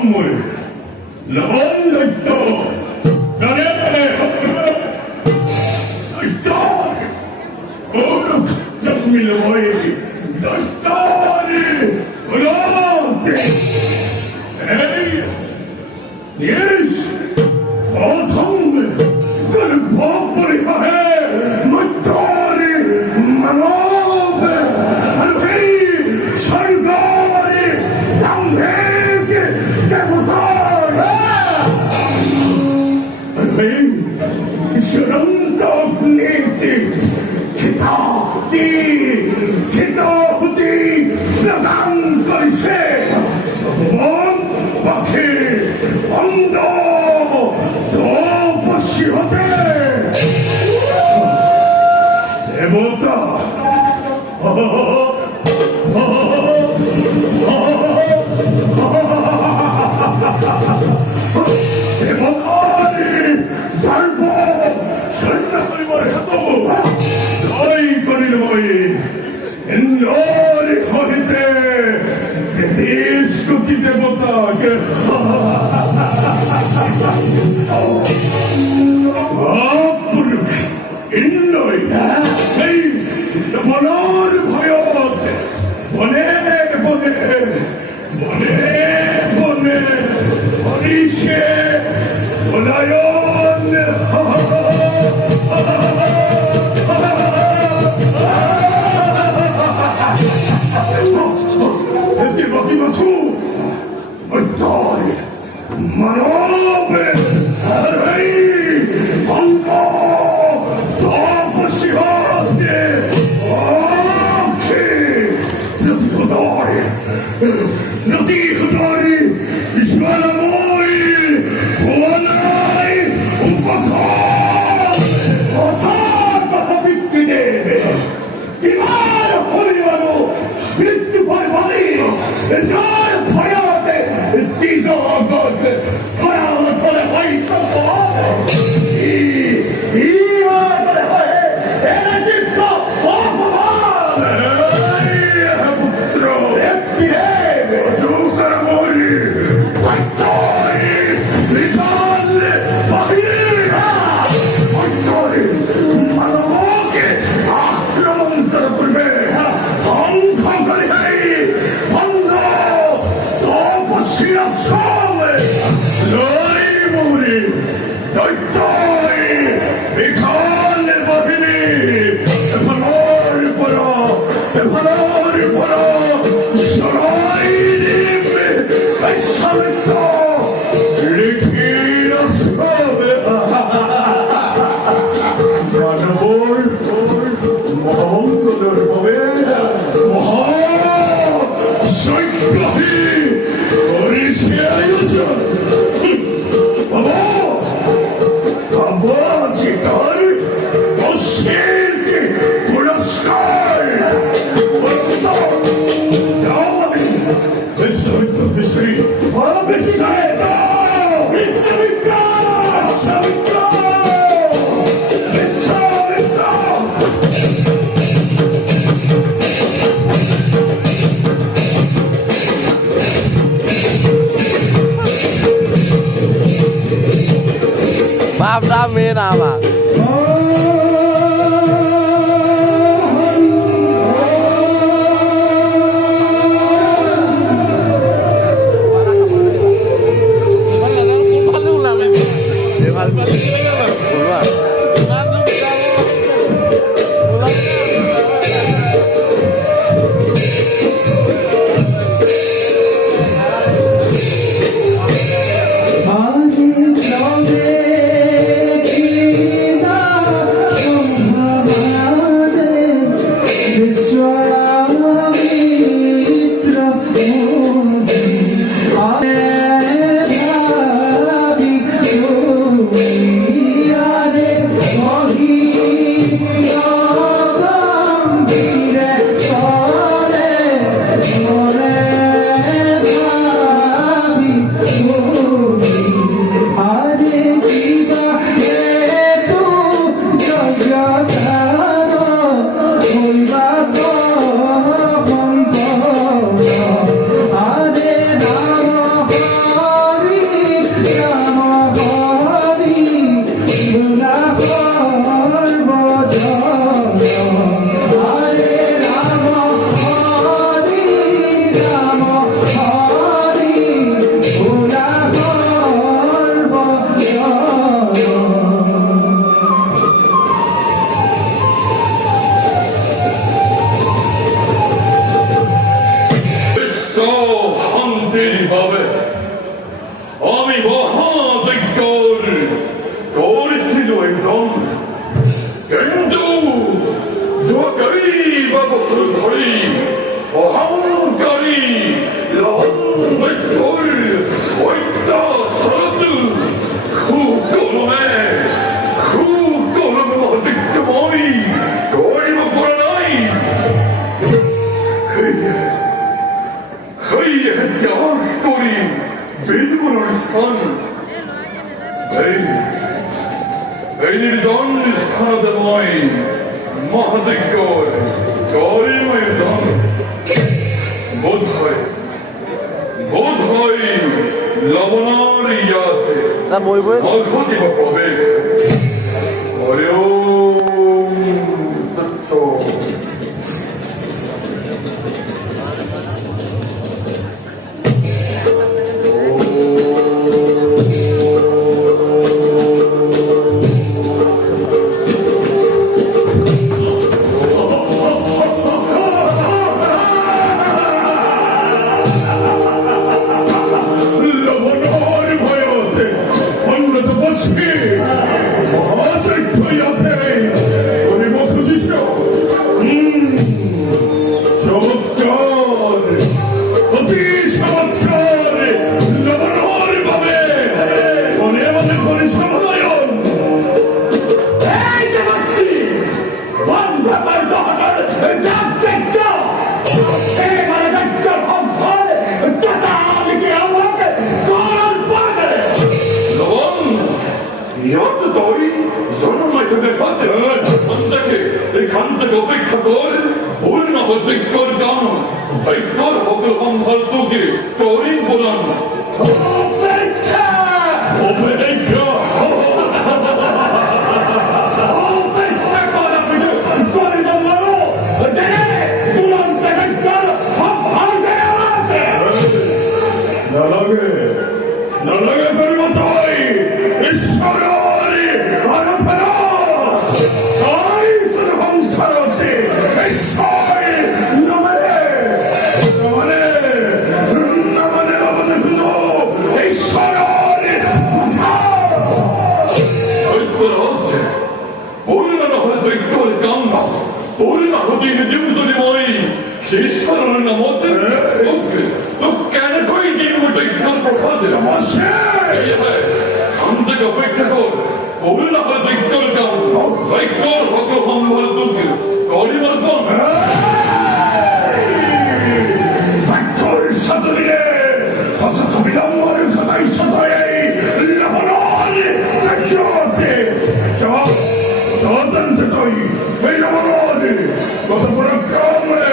Amore, la banda ito, ganete, dai, ora dammi le voi, dai, volante, ehi, yes, otamme, con popoli, motori, manove, alvei, salvari, damnegi, devotori, alvei, saranno uniti, Kitati, Nadangari se, Mon, Baki, Hondo, Dopo Shihote, Devota, Devotari, Dalbo, Sannakari Marihato, Dai Kari Noi, Endori Hoite, Desh Kuki Devota, Apuruk, Indoi, Hey, the Bonar Bhayote, Bonet, Bonet, Bonet, Bonet, Bonishe, Bonayon, Etimatimatu, Dai, Manobe, Arei, Hondo, Dopo Shihote, Oki, Notikodori, Notikodori, Jwalamoi, Buonai, Upatar, Osan Mahabikkideve, Imara Holivano, Vittu Bali, Ezar Payate, Tizo Gote, Parala Tole Vaisa Poate, Iva Tole Vahe, Enedipka, Opavan, Putro, Epiheve, Dukaramori, Vaittori, Vitale, Bahira, Vaittori, Manamoke, Akramantara Purve, Hong Kong Kari, Hondo, Dopo Shirasame, Loi Muri, Doitoi, Vikane Bahini, Epanori Pura, Sarai Dime, Esamito, Likira Same, Manabor, Mohammed Mohammed, Saikahi, Orisia Yuja, Baba, Chitari, Osilti, Kulaskar, Yamami, Vesavita, Vesavita, Vesavita, Vesavita, Maaf dami nama. Hare Krishna, হবে আমি মহাবিজ্ঞর করেছিল একজন কিন্তু যতই বা বছর ধরে অহংকারী লবণবিজ্ঞর ঐক্যসত খুব কলমে মহাবিজ্ঞময় করিব পড়া নাই ত্যাগ করি বেদগুলোর স্থান এই নির্জন স্থানময় মহাযজ্ঞ গরিময় জন বোধ হয় লবণার ইয়াতে মঘটিব কবে হরে ওম তৎসৎ এখান থেকে অপেক্ষা কর পূর্ণ প্রতিজ্ঞর দাম ঐক্যর হকল সম্ভার তোকে করি বলান ঈশ্বরের নামতে তো কেন কই দিন বিজ্ঞান প্রভাব আম থেকে অপেক্ষা কর বহুল না বিজ্ঞান কাম ঐক্যর হক সম্ভার তোকে করিবার কম সাধনে হঠাৎ বিলম্বর কথাই সাথে লবণার যজ্ঞতে তদন্ত কই এই লবণার কত বড় ক্রমে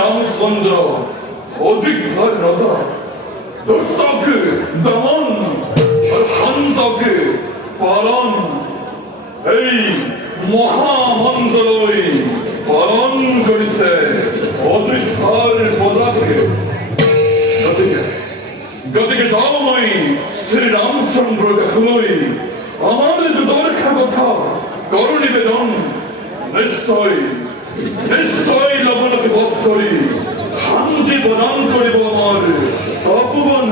রামচন্দ্র অযোধ্যার রাজা দুষ্টকে দমন আর শান্তকে পালন এই মহামন্ত্রই পালন করেছে অযোধ্যার পদাকে গতিকে ধর্মই শ্রী রামচন্দ্র দেখলই আমার যে দরকার কথা করু নিবেদন নিশ্চয় লবণকে বধ করি শান্তি প্রদান করিব আমার অপমান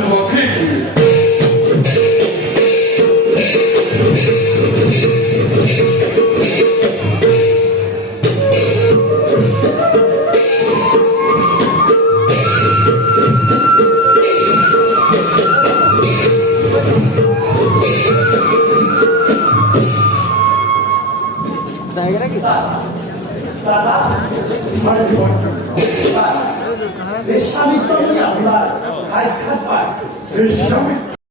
দাদা বেশ স্বামী তো আপনার খাই খাত পায় বেশ স্বামী